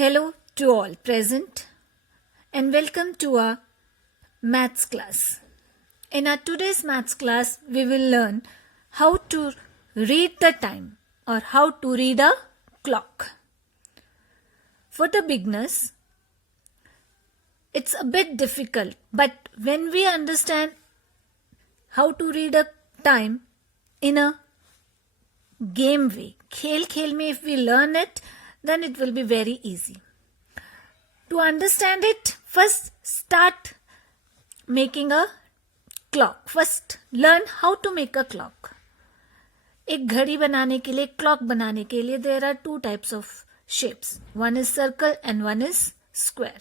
Hello to all present and welcome to our maths class. In our today's maths class, we will learn how to read the time or how to read a clock. For the beginners, it's a bit difficult, but when we understand how to read a time in a game way, खेल में if we learn it, then it will be very easy. To understand it, first start making a clock. First learn how to make a clock. एक घड़ी बनाने के लिए, clock बनाने के लिए there are two types of shapes. One is circle and one is square.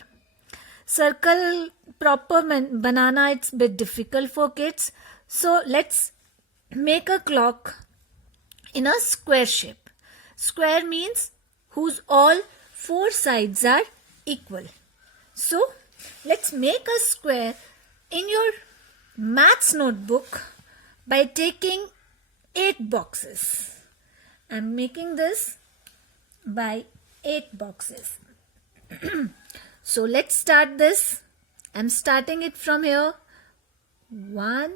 Circle proper banana, it's a bit difficult for kids. So let's make a clock in a square shape. Square means whose all four sides are equal. So let's make a square in your maths notebook by taking 8 boxes. I'm making this by 8 boxes. So let's start this. I'm starting it from here. 1,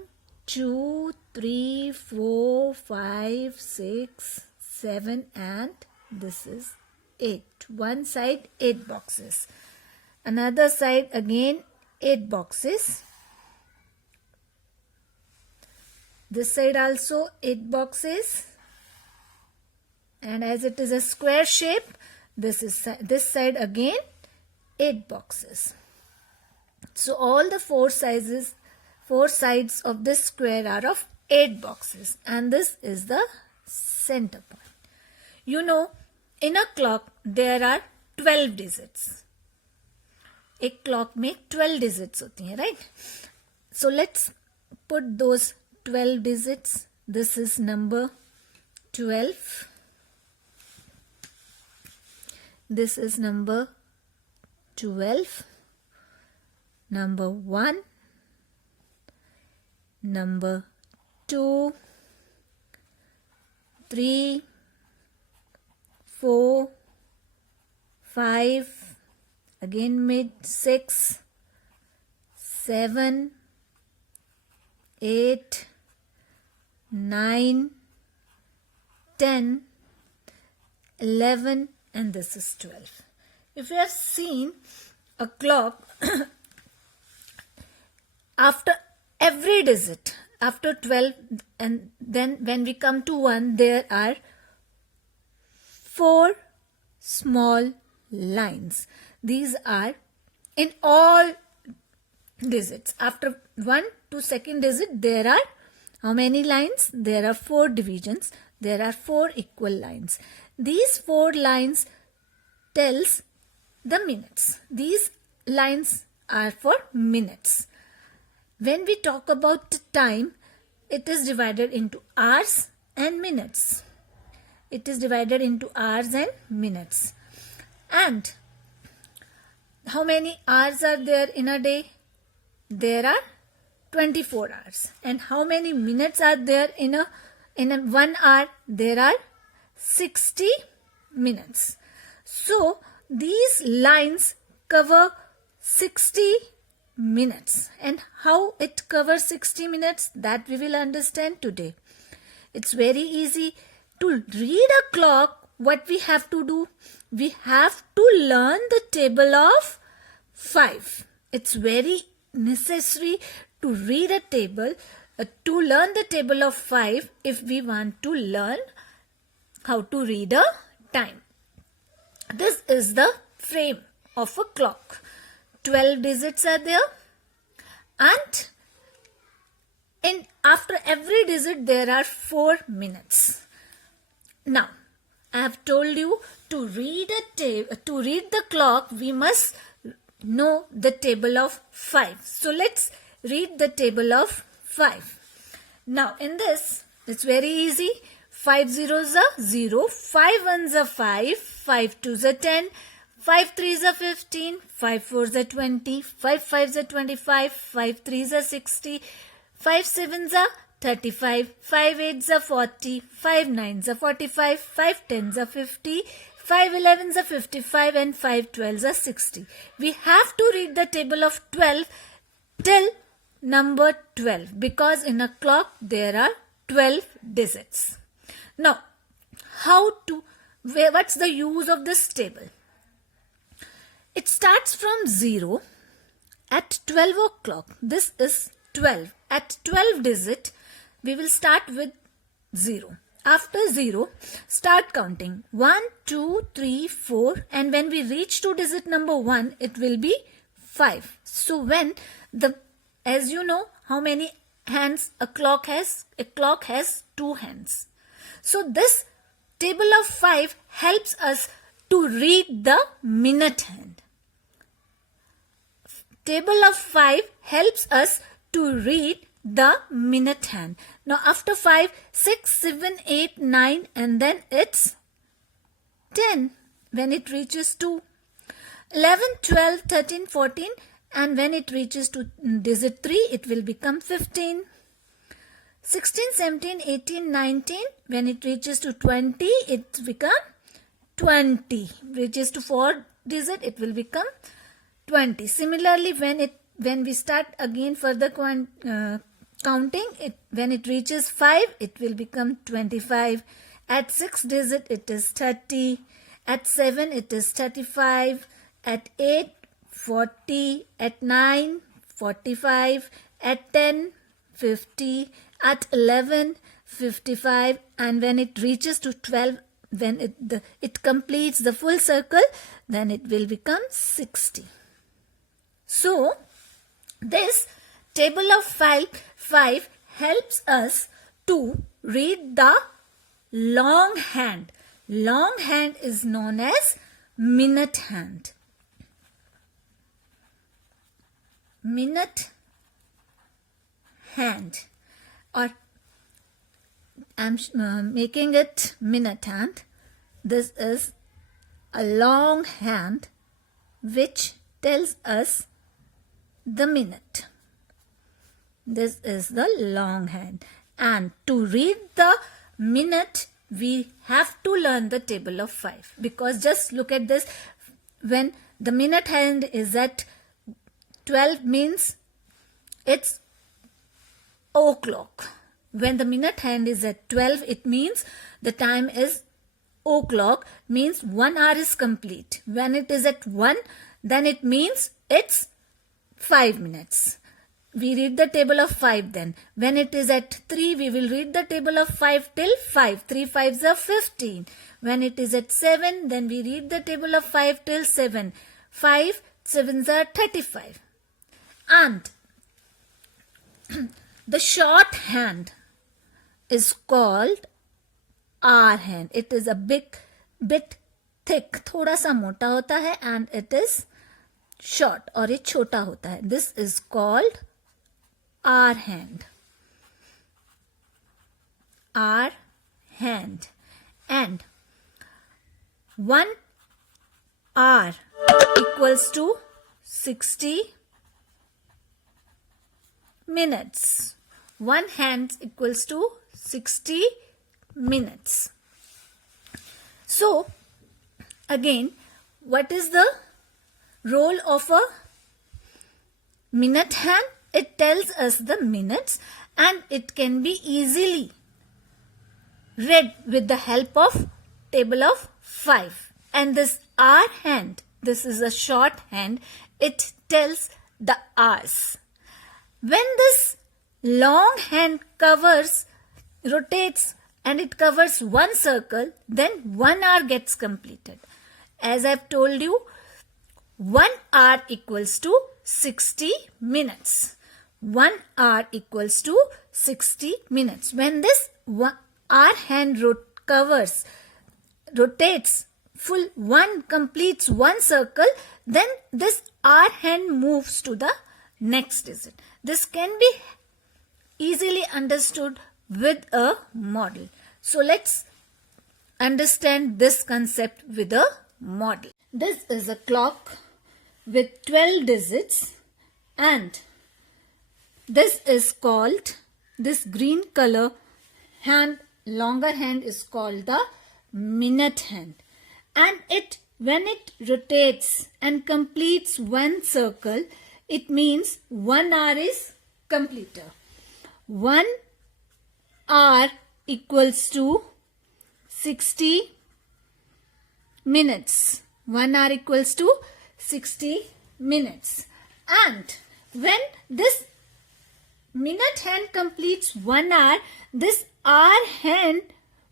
2, 3, 4, 5, 6, 7 and this is 8. One side 8 boxes. Another side again 8 boxes. This side also 8 boxes. And as it is a square shape, this side again 8 boxes. So all the four sides of this square are of 8 boxes, and this is the center point. You know, in a clock there are 12 digits. एक clock में 12 digits होती हैं, right? So let's put those 12 digits. This is number 12. This is number 12. Number 1. Number 2. 3. 4, 5, again mid 6, 7, 8, 9, 10, 11 and this is 12. If you have seen a clock, after every digit, after 12 and then when we come to 1, there are 4 small lines. These are in all digits. After 1 to second digit, there are how many lines? There are 4 divisions. There are 4 equal lines. These 4 lines tells the minutes. These lines are for minutes. When we talk about time, it is divided into hours and minutes. It is divided into hours and minutes. And how many hours are there in a day? There are 24 hours. And how many minutes are there in a 1 hour? There are 60 minutes. So these lines cover 60 minutes. And how it covers 60 minutes, that we will understand today. It's very easy. To read a clock, what we have to do? We have to learn the table of 5. It's very necessary to read a table, to learn the table of 5 if we want to learn how to read a time. This is the frame of a clock. 12 digits are there, and after every digit there are 4 minutes. Now, I have told you to read the clock, we must know the table of 5. So let's read the table of 5. Now, in this, it's very easy. 5 zeros are 0, 5 ones are 5, 5 twos are 10, 5 threes are 15, 5 fours are 20, 5 fives are 25, 5 threes are 60, 5 sevens are 35, 5 8s are 40, 5 9s are 45, 5 10s are 50, 5 11s are 55 and 5 12s are 60. We have to read the table of 12 till number 12 because in a clock there are 12 digits. Now, what's the use of this table? It starts from 0 at 12 o'clock. This is 12. At 12 digit, we will start with 0. After 0, start counting 1, 2, 3, 4 and when we reach to digit number 1, it will be 5. So as you know, how many hands a clock has? A clock has 2 hands. So this table of 5 helps us to read the minute hand. Table of 5 helps us to read the minute hand. Now after 5, 6, 7, 8, 9 and then it's 10 when it reaches to 11, 12, 13, 14 and when it reaches to digit 3 it will become 15. 16, 17, 18, 19 when it reaches to 20 it become 20. Reaches to 4 digit it will become 20. Similarly when we start again further counting it, when it reaches 5 it will become 25. At 6 digit it is 30. At 7 it is 35. At 8 40. At 9 45. At 10 50. At 11 55 and when it reaches to 12 when it completes the full circle then it will become 60. So this table of 5 helps us to read the long hand. Long hand is known as minute hand. Minute hand, or I'm making it minute hand. This is a long hand which tells us the minute. This is the long hand, and to read the minute we have to learn the table of 5 because just look at this. When the minute hand is at 12 means it's o'clock. When the minute hand is at 12 it means the time is o'clock, means 1 hour is complete. When it is at 1 then it means it's 5 minutes. We read the table of 5 then. When it is at 3, we will read the table of 5 till 5. 3 5s are 15. When it is at 7, then we read the table of 5 till 7. 5 7s are 35. And the short hand is called hour hand. It is a bit thick. थोड़ा सा मोटा होता है and it is short और ये छोटा होता है. This is called hour hand. Hour hand. And 1 hour equals to 60 minutes. 1 hand equals to 60 minutes. So, again, what is the role of a minute hand? It tells us the minutes and it can be easily read with the help of table of 5. And this hour hand, this is a short hand, it tells the hours. When this long hand rotates and it covers one circle, then 1 hour gets completed. As I've told you, 1 hour equals to 60 minutes. 1 hour equals to 60 minutes. When this hour hand rotates full completes one circle, then this hour hand moves to the next digit. This can be easily understood with a model. So let's understand this concept with a model. This is a clock with 12 digits and this is called, this green color hand, longer hand is called the minute hand. and when it rotates and completes one circle, it means 1 hour is completed. 1 hour equals to 60 minutes. 1 hour equals to 60 minutes. And when this minute hand completes 1 hour, this hour hand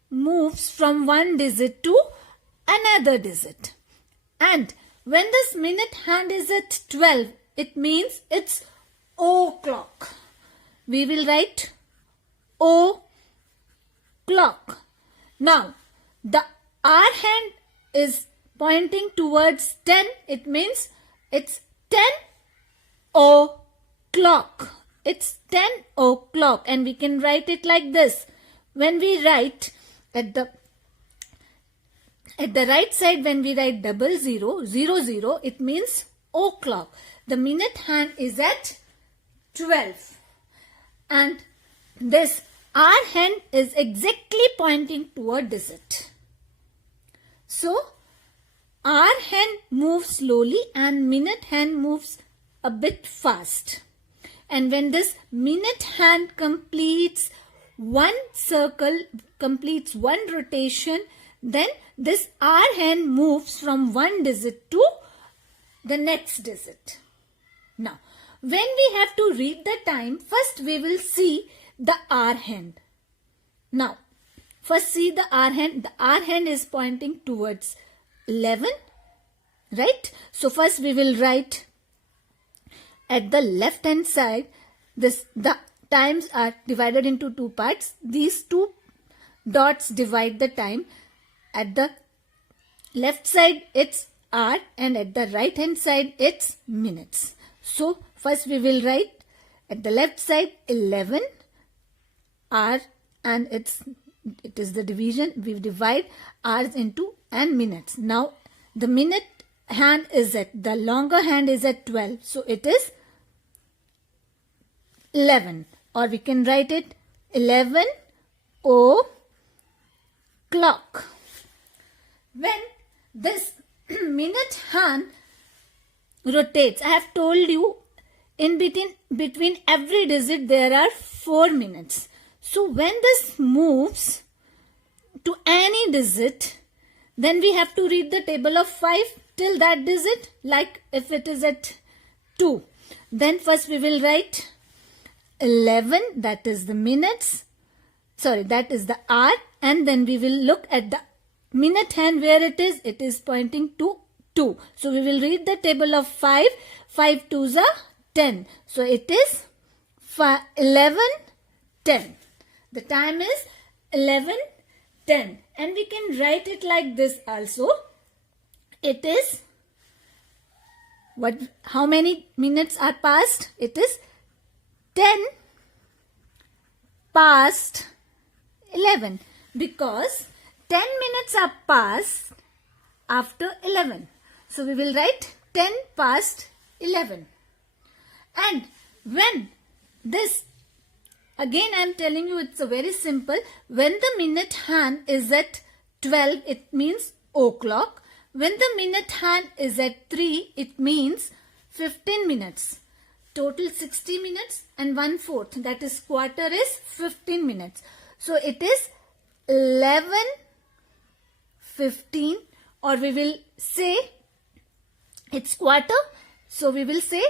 moves from one digit to another digit. And when this minute hand is at 12, it means it's o'clock. We will write o'clock. Now, the hour hand is pointing towards 10. It means it's 10 o'clock. It's 10 o'clock, and we can write it like this. When we write at the right side, when we write 0000, it means o'clock. The minute hand is at 12, and this hour hand is exactly pointing toward digit. So hour hand moves slowly and minute hand moves a bit fast. And when this minute hand completes one circle, completes one rotation, then this hour hand moves from one digit to the next digit. Now, when we have to read the time, first we will see the hour hand. Now, first see the hour hand. The hour hand is pointing towards 11, right? So first we will write at the left hand side, the times are divided into two parts. These two dots divide the time. At the left side it's hour, and at the right hand side it's minutes. So first we will write at the left side 11 hour, and it is the division. We divide hours into and minutes. Now the minute hand is at, the longer hand is at 12, so it is 11, or we can write it 11 o'clock. When this minute hand rotates, I have told you in between every digit there are 4 minutes. So when this moves to any digit, then we have to read the table of 5 till that digit. Like if it is at 2, then first we will write 11, that is the minutes, that is the hour, and then we will look at the minute hand where it is pointing to 2. So we will read the table of 5, 5 2s are 10. So it is 11:10. The time is 11:10, and we can write it like this also. It is how many minutes are passed? It is 10 past 11, because 10 minutes are passed after 11. So we will write 10 past 11. And when this, again I am telling you, it's a very simple. When the minute hand is at 12, it means o'clock. When the minute hand is at 3, it means 15 minutes. Total 60 minutes and 1/4, that is quarter, is 15 minutes. So it is 11:15, or we will say it's quarter. So we will say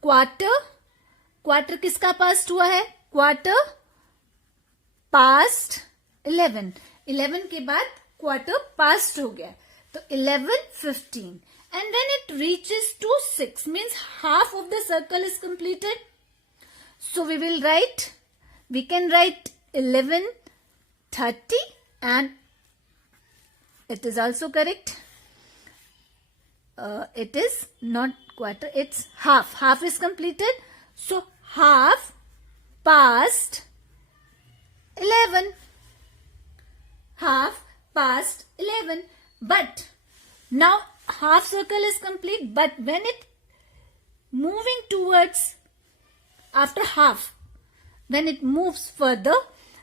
quarter. Quarter किसका past हुआ है? Quarter past 11. 11 के बाद quarter past हो गया, तो 11:15. And when it reaches to 6, means half of the circle is completed. So we will write, we can write 11:30, and it is also correct. It is not quarter, it's half. Half is completed. So half past 11. Half past 11. But now half circle is complete, but when it moving towards after half, when it moves further,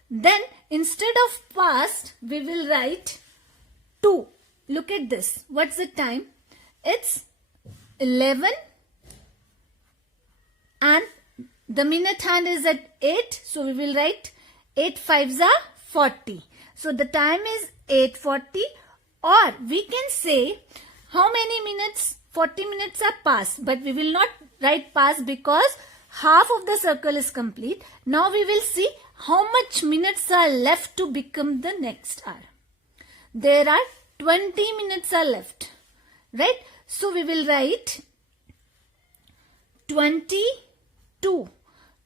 then instead of past we will write 2. Look at this. What's the time? It's 11 and the minute hand is at 8. So we will write 8 5s are 40. So the time is 8:40, or we can say how many minutes? 40 minutes are past, but we will not write past because half of the circle is complete. Now we will see how much minutes are left to become the next hour. There are 20 minutes are left, right? So we will write 22.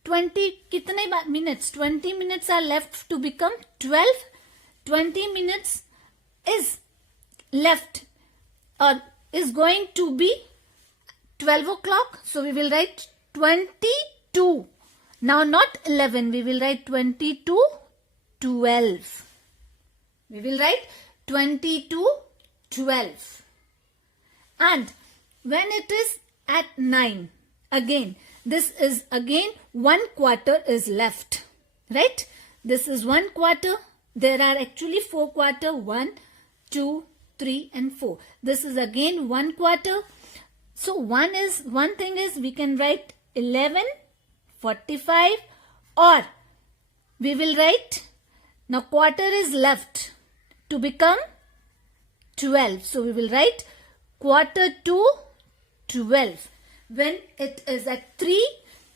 20 kitne minutes? 20 minutes are left to become 12. 20 minutes is left or is going to be 12 o'clock. So we will write 22. Now not 11. We will write 22, 12. We will write 22, 12. And when it is at 9, again, this is again 1/4 is left, right? This is 1/4. There are actually 4 quarters, 1, 2, 3 and 4. This is again 1/4. So one thing is we can write 11:45, or we will write, now quarter is left to become 12. So we will write 1/4 when it is at 3,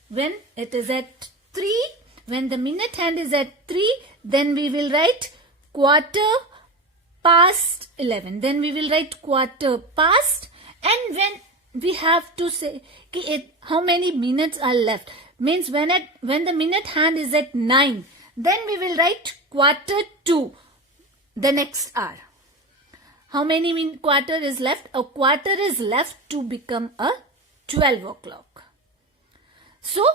when it is at 3, when the minute hand is at 3, then we will write 11:15. Then we will write 1/4, and when we have to say how many minutes are left, means when the minute hand is at 9, then we will write 1/4 the next hour. How many quarter is left? A quarter is left to become a 12 o'clock. So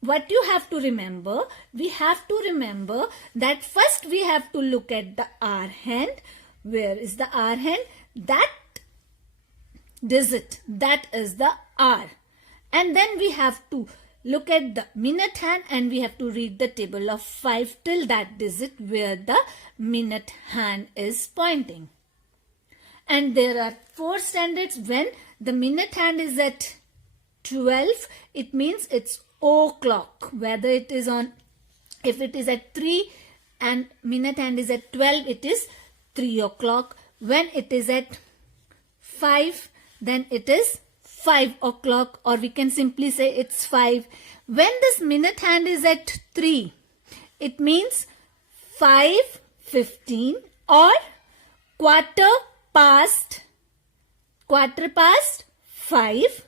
what you have to remember, we have to remember that first we have to look at the hour hand. Where is the hour hand? That digit, that is the hour. And then we have to look at the minute hand and we have to read the table of 5 till that digit where the minute hand is pointing. And there are 4 standards. When the minute hand is at 12, it means it's o'clock. Whether it is on, if it is at 3 and minute hand is at 12, it is 3 o'clock. When it is at 5, then it is 5 o'clock, or we can simply say it's 5. When this minute hand is at 3, it means 5:15 or quarter past 5.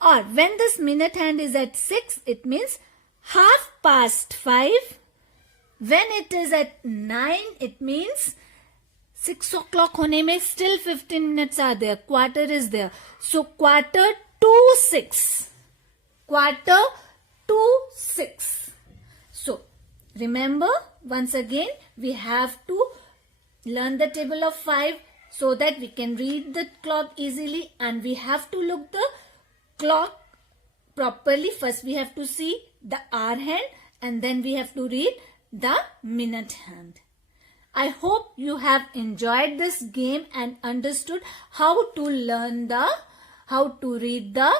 Or when this minute hand is at 6, it means 5:30. When it is at 9, it means 6 o'clock hone mein still 15 minutes are there. Quarter is there. So 5:45. 5:45. So remember, once again, we have to learn the table of 5 so that we can read the clock easily, and we have to look the clock properly. First we have to see the hour hand and then we have to read the minute hand. I hope you have enjoyed this game and understood how to read the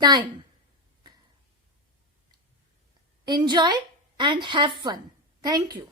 time. Enjoy and have fun. Thank you.